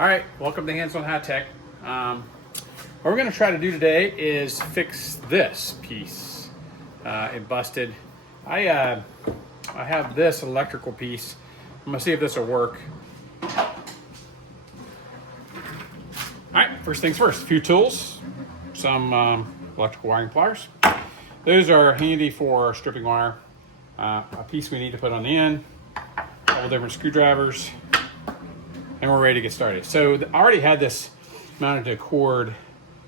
All right, welcome to Hands on High Tech. What we're going to try to do today is fix this piece. It busted. I have this electrical piece. I'm going to see if this will work. All right, first things first, a few tools, some electrical wiring pliers. Those are handy for stripping wire. A piece we need to put on the end, a couple different screwdrivers, and we're ready to get started. So I already had this mounted to a cord.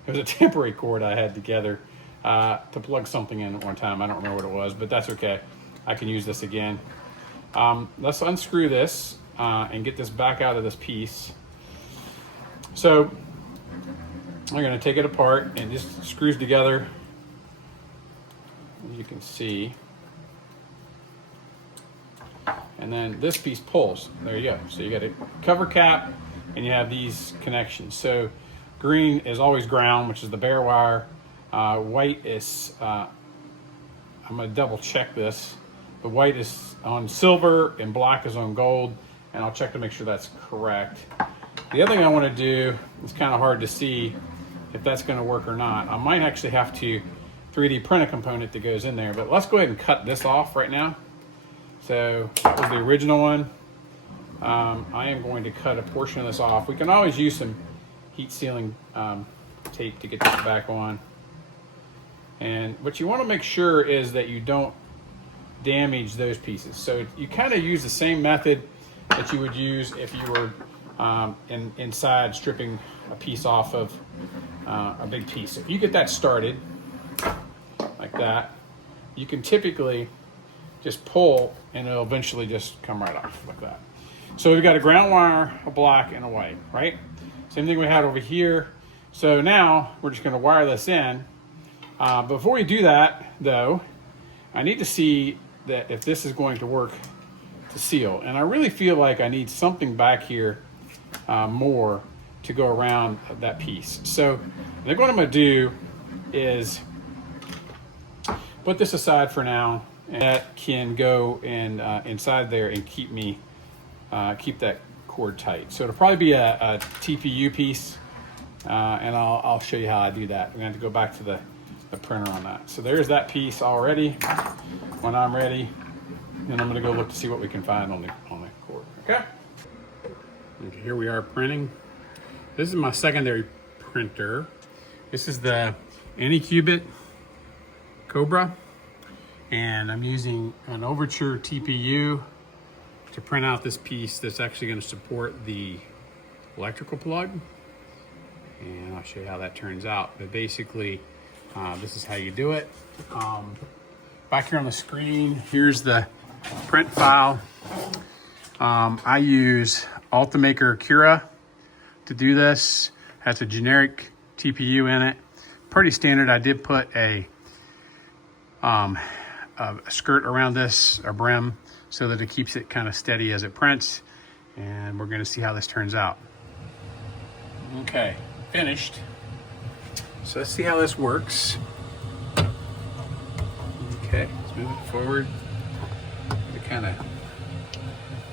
It was a temporary cord I had together to plug something in at one time. I don't remember what it was, but that's okay. I can use this again. Let's unscrew this and get this back out of this piece. So I'm going to take it apart, and just screws together. You can see. And then this piece pulls. There you go. So you got a cover cap, and you have these connections. So green is always ground, which is the bare wire. White is, I'm going to double check this. The white is on silver and black is on gold, and I'll check to make sure that's correct. The other thing I want to do, it's kind of hard to see if that's going to work or not. I might actually have to 3D print a component that goes in there, but let's go ahead and cut this off right now. So that was the original one. I am going to cut a portion of this off. We can always use some heat sealing tape to get this back on. And what you want to make sure is that you don't damage those pieces. So you kind of use the same method that you would use if you were inside stripping a piece off of a big piece. So if you get that started like that, you can typically just pull and it'll eventually just come right off like that. So we've got a ground wire, a black, and a white, right? Same thing we had over here. So now we're just gonna wire this in. Before we do that though, I need to see that if this is going to work to seal. And I really feel like I need something back here more to go around that piece. So I think what I'm gonna do is put this aside for now, and that can go in inside there and keep that cord tight. So it'll probably be a TPU piece, and I'll show you how I do that. I'm gonna have to go back to the printer on that. So there's that piece already. When I'm ready, then I'm gonna go look to see what we can find on the cord. Okay, here we are printing. This is my secondary printer. This is the Anycubic Cobra, and I'm using an Overture TPU to print out this piece that's actually going to support the electrical plug, and I'll show you how that turns out. But basically this is how you do it. Back here on the screen, here's the print file. I use Ultimaker Cura to do this. Has a generic TPU in it, pretty standard. I did put a skirt around this, a brim, so that it keeps it kind of steady as it prints. And we're gonna see how this turns out. Okay, finished. So let's see how this works. Okay, let's move it forward. To kind of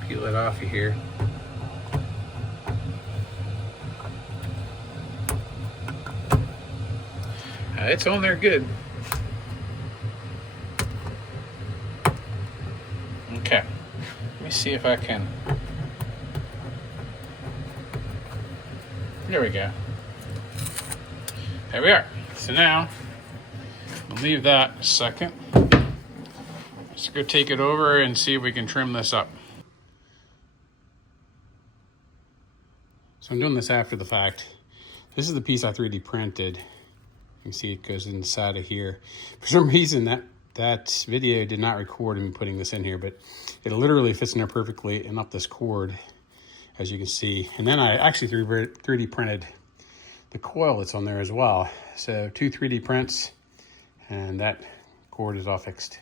peel it off of here. It's on there good. Okay, let me see if I can. There we go. There we are. So now, we'll leave that a second. Let's go take it over and see if we can trim this up. So I'm doing this after the fact. This is the piece I 3D printed. You can see it goes inside of here. For some reason, that video did not record me putting this in here, but it literally fits in there perfectly and up this cord, as you can see. And then I actually 3D printed the coil that's on there as well. So 2 3D prints, and that cord is all fixed.